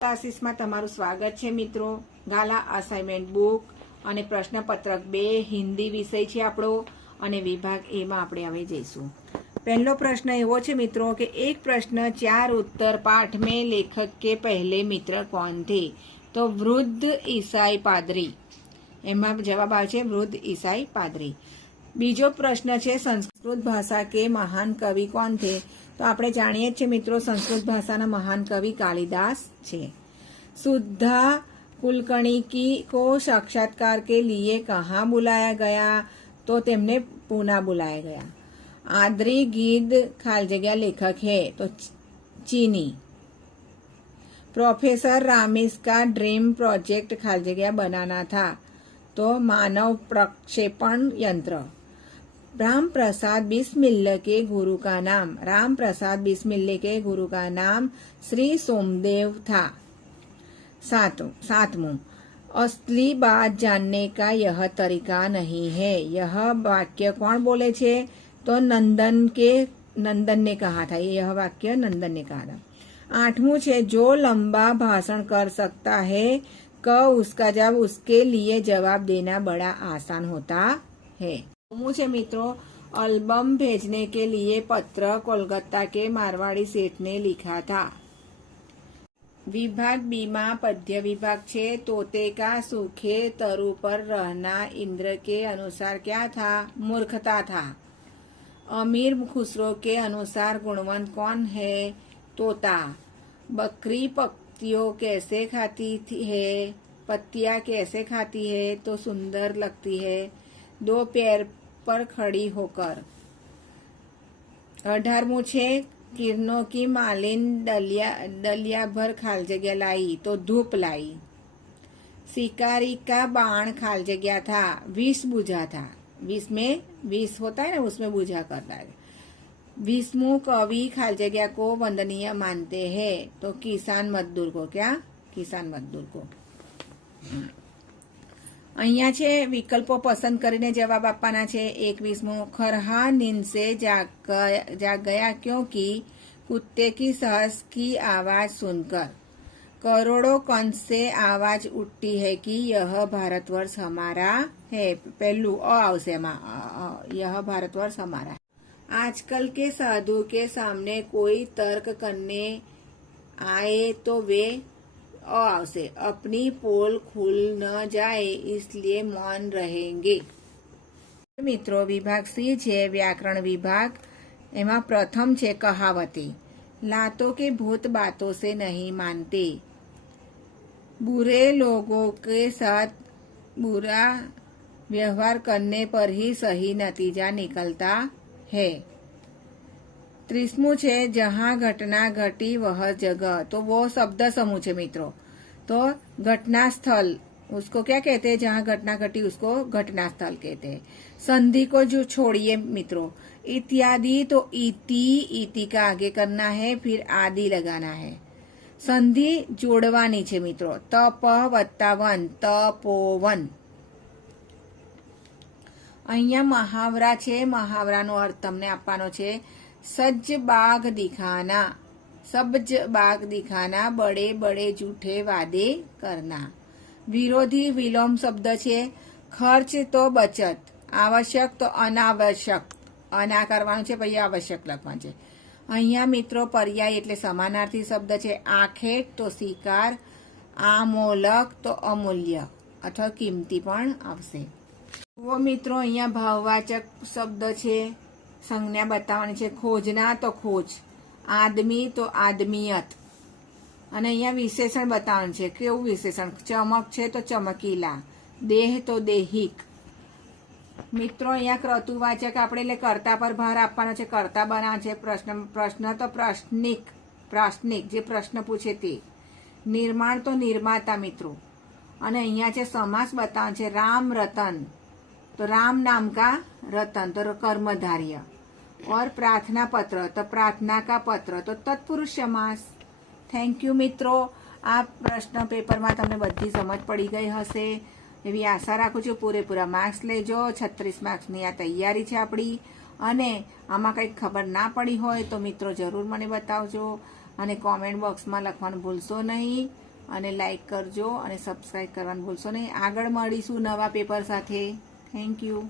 ક્લાસીસમાં તમારું સ્વાગત છે મિત્રો. ગાલા અસાઇનમેન્ટ બુક અને પ્રશ્નપત્રક બે, હિન્દી વિષય છે આપણો અને વિભાગ એમાં આપણે હવે જઈશું. પહેલો પ્રશ્ન એવો છે મિત્રો કે એક પ્રશ્ન ચાર ઉત્તર પાઠ મેં લેખક કે પહેલે મિત્ર કોણ થે? તો વૃદ્ધ ઈસાઈ પાદરી. એમાં જવાબ આવે છે વૃદ્ધ ઈસાઈ પાદરી. બીજો પ્રશ્ન છે સંસ્કૃત ભાષા કે મહાન કવિ કોણ થે? તો આપણે જાણીએ જ છીએ મિત્રો સંસ્કૃત ભાષાના મહાન કવિ કાલિદાસ છે સુદ્ધા कुलकर्णी की को साक्षात्कार के लिए कहाँ बुलाया गया तो તેમને પૂના बुलाया गया आदरी गीत खाल जगह लेखक है तो चीनी प्रोफेसर रामिस का ड्रीम प्रोजेक्ट खाल जगह बनाना था तो मानव प्रक्षेपण यंत्र राम प्रसाद बिस्मिल्ल के गुरु का नाम राम प्रसाद बिस्मिल्ल के गुरु का नाम श्री सोमदेव था सात सातवां असली बात जानने का यह तरीका नहीं है यह वाक्य कौन बोले छे तो नंदन के नंदन ने कहा था यह वाक्य नंदन ने कहा था आठवां छे जो लंबा भाषण कर सकता है क उसका जवाब उसके लिए जवाब देना बड़ा आसान होता है मुझे मित्रों एल्बम भेजने के लिए पत्र कोलकाता के मारवाड़ी सेठ ने लिखा था विभाग बीमा पद्य विभाग छे तोते का सूखे तरु पर रहना इंद्र के अनुसार क्या था मूर्खता था अमीर खुसरो के अनुसार गुणवंत कौन है तोता बकरी पत्तियों कैसे खाती है पत्तियां कैसे खाती है तो सुंदर लगती है दो पैर पर खड़ी होकर अठारमું છે किरणों की मालिन डलिया डलिया भर खाल जगह लाई तो धूप लाई शिकारी का बाण खाल जगह था विष बुझा था विष में विष होता है ना उसमें बुझा करता है विष्णु कवि खाल जगह को वंदनीय मानते हैं तो किसान मजदूर को क्या કિસાન મજદૂર કો અહીંયા છે, વિકલ્પો પસંદ કરીને જવાબ આપવાના છે. એકવીસમો ખરહા નિંદસે જાગ ગયા ક્યોંકી કુત્તે કી सहस કી આવાજ सुनकर કરોડો કંસે આવાજ ઉઠતી હૈ કે યહ ભારત વર્ષ હમારા હે? પહેલું અ આવશે એમાં. યહ ભારત વર્ષ હમારા. આજકલ કે સાધુ કે સામને કોઈ તર્ક કરને આયે તો વે तो वे अ આવશે अपनी पोल खुल न जाए इसलिए मौन रहेंगे મિત્રો વિભાગ સી છે વ્યાકરણ વિભાગ એમાં પ્રથમ છે કહાવતી लातों के भूत बातों से नहीं मानते बुरे लोगों के साथ बुरा व्यवहार करने पर ही सही नतीजा निकलता है ત્રીસમું છે, જહા ઘટના ઘટી વહ જગહ તો બહુ શબ્દ સમૂહ છે મિત્રો. તો ઘટના સ્થળ उसको ક્યાં કહેતે हैं ઘટના ઘટી घटी ઘટના સ્થળ કહેતે સંધિ કો જો છોડીએ મિત્રો. ઇત્યાદિ તો ઇતિ ઇતિ કા આગે કરના હે, ફિર આદિ લગાના હે. સંધિ જોડવાની છે મિત્રો. તપ વત્તાવન તપોવન. અહીંયા મહાવરા છે. મહાવરાનો અર્થ તમને આપવાનો છે. સજ્જ બાગ દિખાના, સબ્જ બાગ દિખાના બડે બડે જૂઠે વાદે કરના. વિરોધી વિલોમ શબ્દ છે, ખર્ચ તો બચત, આવશ્યક તો અનાવશ્યક. અના કરવાનું છે પછી આવશ્યક લખવાનું છે. અહીંયા મિત્રો પર્યાય એટલે સમાનાર્થી શબ્દ છે આખેટ તો શિકાર આમોલક તો અમૂલ્ય, અથવા કિંમતી પણ આવશે. જુઓ મિત્રો, અહીંયા ભાવવાચક શબ્દ છે સંજ્ઞા બતાવવાની છે, ખોજના તો ખોજ, આદમી તો આદમિયત. અને અહીંયા વિશેષણ બતાવવાનું છે, કેવું વિશેષણ? ચમક છે તો ચમકીલા, દેહ તો દેહિક. મિત્રો, અહીંયા ક્રતુવાચક આપણે એટલે કર્તા પર ભાર આપવાનો છે, કર્તા બનાવવાનો છે, પ્રશ્ન પ્રશ્ન તો પ્રશ્નિક, પ્રાશ્નિક, જે પ્રશ્ન પૂછે તે. નિર્માણ તો નિર્માતા મિત્રો. અને અહીંયા છે સમાસ બતાવવાનું છે, રામ રતન. તો રામ નામ કા રતન તો કર્મધાર્ય और प्रार्थना पत्र तो प्रार्थना का पत्र તો તત્પુરુષ સમાસ થેન્ક યુ મિત્રો આ પ્રશ્ન પેપરમાં તમને બધી સમજ પડી ગઈ હશે એવી આશા રાખું છું પૂરેપૂરા માર્ક્સ લેજો છત્રીસ માર્ક્સની આ તૈયારી છે આપણી અને આમાં કંઈક ખબર ના પડી હોય તો મિત્રો જરૂર મને બતાવજો અને કોમેન્ટ બોક્સમાં લખવાનું ભૂલશો નહીં અને લાઈક કરજો અને સબસ્ક્રાઈબ કરવાનું ભૂલશો નહીં આગળ મળીશું નવા પેપર સાથે થેન્ક યુ